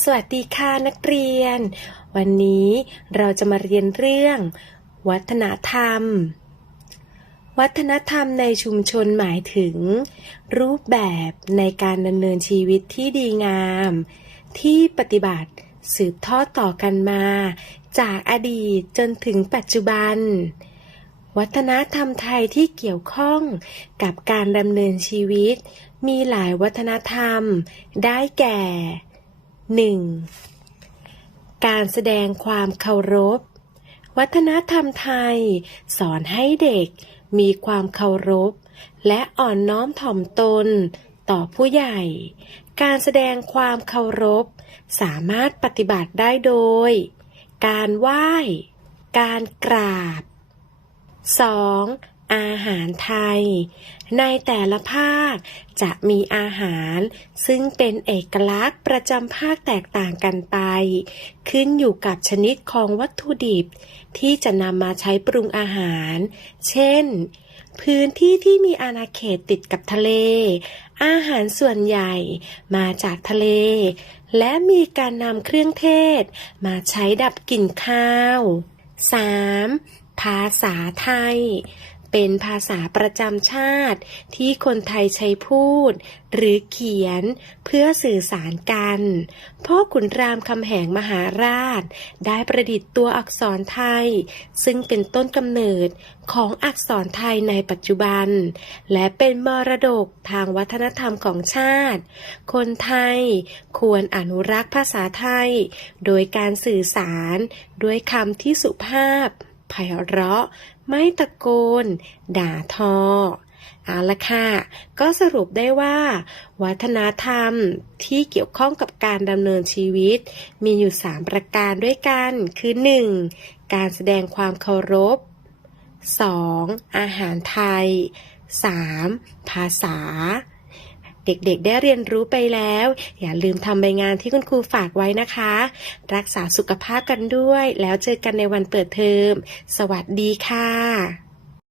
สวัสดีค่ะนักเรียน วันนี้เราจะมาเรียนเรื่อง วัฒนธรรม วัฒนธรรมในชุมชนหมายถึง รูปแบบในการดำเนินชีวิตที่ดีงาม ที่ปฏิบัติสืบทอดต่อกันมา จากอดีตจนถึงปัจจุบัน วัฒนธรรมไทยที่เกี่ยวข้องกับการดำเนินชีวิต มีหลายวัฒนธรรม ได้แก่ 1. การแสดงความเคารพ วัฒนธรรมไทย สอนให้เด็กมีความเคารพ และอ่อนน้อมถ่อมตน ต่อผู้ใหญ่ การแสดงความเคารพ สามารถปฏิบัติได้โดย การไหว้ การกราบ 2. อาหารไทย ในแต่ละภาคจะมีอาหารซึ่งเป็นเอกลักษณ์ประจำภาคแตกต่างกันไป ขึ้นอยู่กับชนิดของวัตถุดิบ ที่จะนำมาใช้ปรุงอาหาร เช่น พื้นที่ที่มีอาณาเขตติดกับทะเล อาหารส่วนใหญ่มาจากทะเล และมีการนำเครื่องเทศ มาใช้ดับกลิ่นข้าว 3. ภาษาไทย เป็นภาษาประจำชาติ ที่คนไทยใช้พูด หรือเขียนเพื่อสื่อสารกัน พ่อขุนรามคำแหงมหาราช ได้ประดิษฐ์ตัวอักษรไทย ซึ่งเป็นต้นกำเนิดของอักษรไทยในปัจจุบัน และเป็นมรดกทางวัฒนธรรมของชาติ คนไทยควรอนุรักษ์ภาษาไทย โดยการสื่อสารด้วยคำที่สุภาพ ไพเราะ ไม่ตะโกน ด่าทอ เอาละค่ะ ก็สรุปได้ว่า วัฒนธรรมที่เกี่ยวข้องกับการดำเนินชีวิต มีอยู่ 3 ประการด้วยกัน คือ 1. การแสดงความเคารพ 2. อาหารไทย 3. ภาษา เด็กๆ ได้เรียนรู้ไปแล้ว อย่าลืมทำใบงานที่คุณครูฝากไว้นะคะ รักษาสุขภาพกันด้วย แล้วเจอกันในวันเปิดเทอม สวัสดีค่ะ